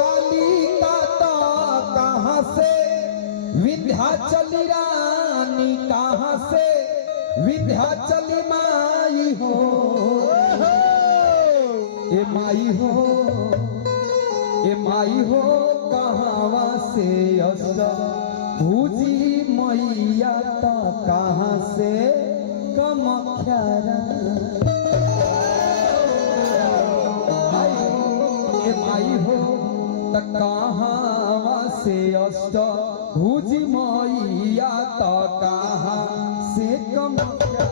कालिका तो कहाँ से विंध्याचली रानी कहाँ से विंध्याचली माई हो ए माई हो कहाँ से भूजी मैया तो कहाँ से कमख्या माई हो त कहाँ से भूजी मैया तो कहाँ से कमख्या